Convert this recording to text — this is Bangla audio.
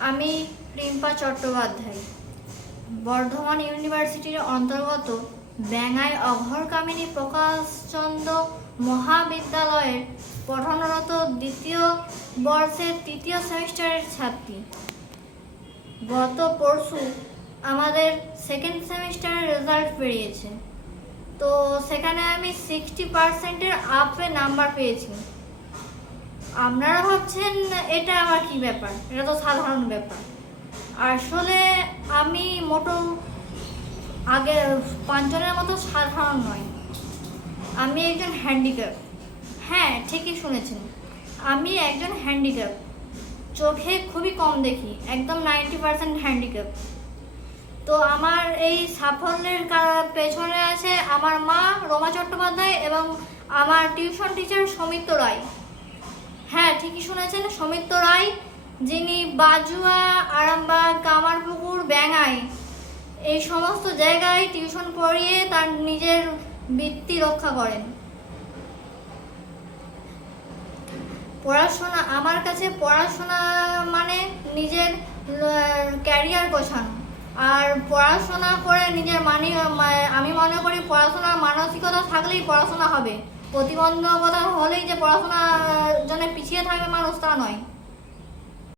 আমি রিম্পা চট্টোপাধ্যায়। বর্ধমান ইউনিভার্সিটির অন্তর্গত ব্যাঙাই অঘরকামিনী প্রকাশচন্দ্র মহাবিদ্যালয়ের পঠনরত দ্বিতীয় বর্ষের তৃতীয় সেমিস্টারের ছাত্রী। গত পরশু আমাদের সেকেন্ড সেমিস্টারের রেজাল্ট বেরিয়েছে। তো সেখানে আমি সিক্সটি পার্সেন্টের আপে নাম্বার পেয়েছি। আপনারা ভাবছেন এটা আমার কি ব্যাপার? এটা তো সাধারণ ব্যাপার। আসলে আমি মোটো আগে পাঁচজনের মতো সাধারণ নয় আমি একজন হ্যান্ডিক্যাপ। হ্যাঁ ঠিকই শুনেছেন। আমি একজন হ্যান্ডিক্যাপ। চোখে খুবই কম দেখি, একদম নাইনটি পার্সেন্ট হ্যান্ডিক্যাপ। তো আমার এই সাফল্যের পেছনে আছে আমার মা রোমা চট্টোপাধ্যায় এবং আমার টিউশন টিচার সৌমিত্র রায়। ঠিকই শুনেছেন? সৌমিত্র রায়, যিনি বাজুয়া, আরামবাগ, কামারপুকুর, ব্যাঙাই, এই সমস্ত জায়গায় টিউশন পড়িয়ে তার নিজের বৃত্তি রক্ষা করেন। পড়াশোনা, আমার কাছে পড়াশোনা মানে নিজের ক্যারিয়ার গোছানো। আর পড়াশোনা করে নিজের মানি, আমি মনে করি পড়াশোনার মানসিকতা থাকলেই পড়াশোনা হবে। প্রতিবন্ধকতা হলেই যে পড়াশোনার জন্য পিছিয়ে থাকবে মানুষ তা নয়।